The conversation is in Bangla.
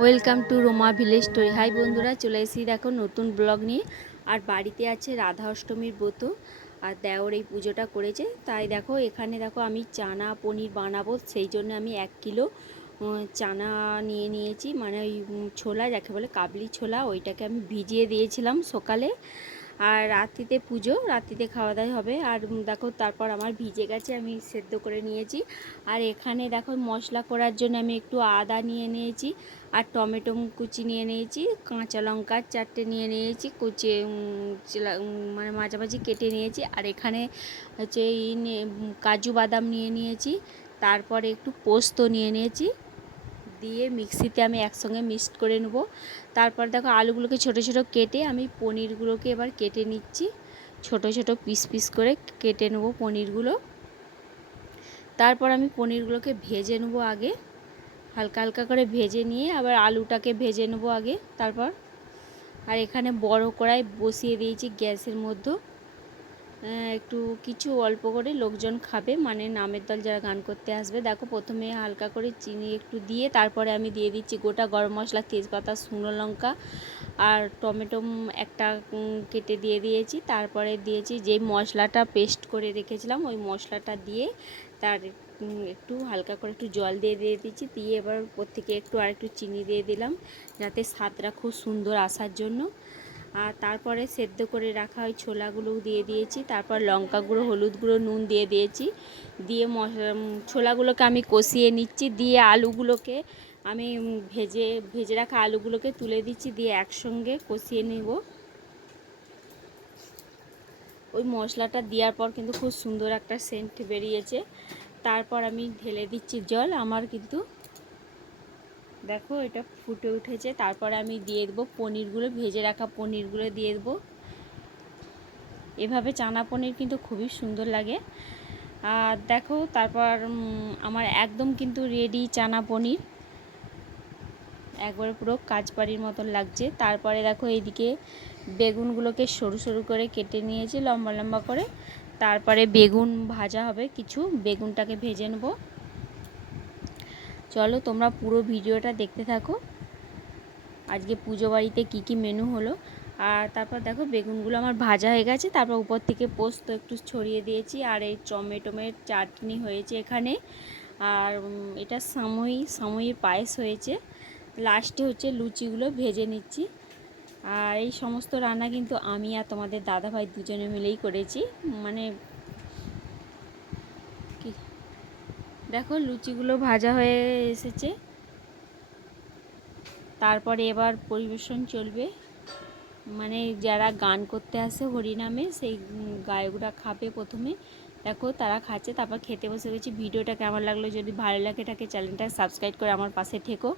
Welcome to Roma village story. Hi বন্ধুরা, চলে এসেছি দেখো নতুন ব্লগ নিয়ে। আর বাড়িতে আছে রাধা অষ্টমীর ব্রত, আর দেওর এই পুজোটা করেছে। তাই দেখো, এখানে দেখো আমি চানা পনির বানাবো, সেই জন্য আমি এক কিলো চানা নিয়ে নিয়েছি। মানে ওই ছোলা, যাকে বলে কাবলি ছোলা, ওইটাকে আমি ভিজিয়ে দিয়েছিলাম সকালে। আর রাত্রিতে পুজো রাত্রিতে খাওয়া দাওয়া হবে। আর দেখো তারপর আমার ভিজে গেছে আমি সেদ্ধ করে নিয়েছি। আর এখানে দেখো মশলা করার জন্য আমি একটু আদা নিয়ে নিয়েছি আর টমেটো কুচি নিয়ে নিয়েছি কাঁচা লঙ্কা চারটে নিয়ে নিয়েছি কুচি উম, চিলা- উম, মানে মাঝামাঝি কেটে নিয়েছি। আর এখানে হচ্ছে এই কাজু বাদাম নিয়ে নিয়েছি তারপরে একটু পোস্ত নিয়ে নিয়েছি দিয়ে মিক্সিতে আমি একসঙ্গে মিক্সড করে নেব। তারপর দেখো আলুগুলোকে ছোট ছোট কেটে আমি পনিরগুলোকে এবার কেটে নিচ্ছি। ছোট ছোট পিস পিস করে কেটে নেব পনিরগুলো। তারপর আমি পনিরগুলোকে ভেজে নেব আগে। হালকা হালকা করে ভেজে নিয়ে আবার আলুটাকে ভেজে নেব আগে। তারপর আর এখানে বড় কড়াই বসিয়ে দিয়েছি গ্যাসের মধ্যে। একটু কিছু অল্প করে লোকজন খাবে মানে নামের দল যারা গান করতে আসবে। দেখো, প্রথমে হালকা করে চিনি একটু দিয়ে, তারপরে আমি দিয়ে দিচ্ছি গোটা গরম মশলা, তেজপাতা, শুকনো লঙ্কা আর টমেটো একটা কেটে দিয়ে দিয়েছি। তারপরে দিয়েছি যে মশলাটা পেস্ট করে রেখেছিলাম, ওই মশলাটা দিয়ে তার একটু হালকা করে একটু জল দিয়ে দিয়ে দিচ্ছি। দিয়ে এবার থেকে একটু আর একটু চিনি দিয়ে দিলাম, যাতে স্বাদটা খুব সুন্দর আসার জন্য। আর তারপরে সেদ্ধ করে রাখা ওই ছোলাগুলোও দিয়ে দিয়েছি। তারপর লঙ্কা গুঁড়ো, হলুদ গুঁড়ো, নুন দিয়ে দিয়েছি। দিয়ে মশলা ছোলাগুলোকে আমি কষিয়ে নিচ্ছি। দিয়ে আলুগুলোকে আমি ভেজে ভেজে রাখা আলুগুলোকে তুলে দিচ্ছি। দিয়ে একসঙ্গে কষিয়ে নেব। ওই মশলাটা দেওয়ার পর কিন্তু খুব সুন্দর একটা সেন্ট বেরিয়েছে। তারপর আমি ঢেলে দিচ্ছি জল। আমার কিন্তু দেখো, এটা ফুটে উঠেছে। তারপরে আমি দিয়ে দেবো পনিরগুলো, ভেজে রাখা পনিরগুলো দিয়ে দেবো। এভাবে চানা পনির কিন্তু খুবই সুন্দর লাগে। আর দেখো, তারপর আমার একদম কিন্তু রেডি চানা পনির। একবারে পুরো কাজবাড়ির মতন লাগছে। তারপরে দেখো, এইদিকে বেগুনগুলোকে সরু সরু করে কেটে নিয়েছি, লম্বা লম্বা করে। তারপরে বেগুন ভাজা হবে কিছু। বেগুনটাকে ভেজে নেব। চলো তোমরা পুরো ভিডিওটা দেখতে থাকো। আজকে পুজো বাড়িতে কী কী মেনু হলো? আর তারপর দেখো বেগুনগুলো আমার ভাজা হয়ে গেছে, তারপর উপর থেকে পোস্ত একটু ছড়িয়ে দিয়েছি, আর এই টমেটোমের চাটনি হয়েছে এখানে। আর এটা সাময়ী, সাময়ীর পায়েস হয়েছে। লাস্টে হচ্ছে লুচিগুলো ভেজে নিচ্ছি। আর এই সমস্ত রান্না কিন্তু আমি আর তোমাদের দাদাভাই দুজনে মিলেই করেছি। মানে কি দেখো লুচিগুলো ভাজা হয়ে এসেছে। তারপরে এবার পরিবেশন চলবে। মানে যারা গান করতে আসে হরিনামে, সেই গায়করা খাবে প্রথমে। দেখো তারা খাচ্ছে, তারপর খেতে বসে গেছি ভিডিওটা কেমন লাগল? যদি ভালো লাগে থাকে চ্যানেলটা সাবস্ক্রাইব করে আমার পাশে থেকো।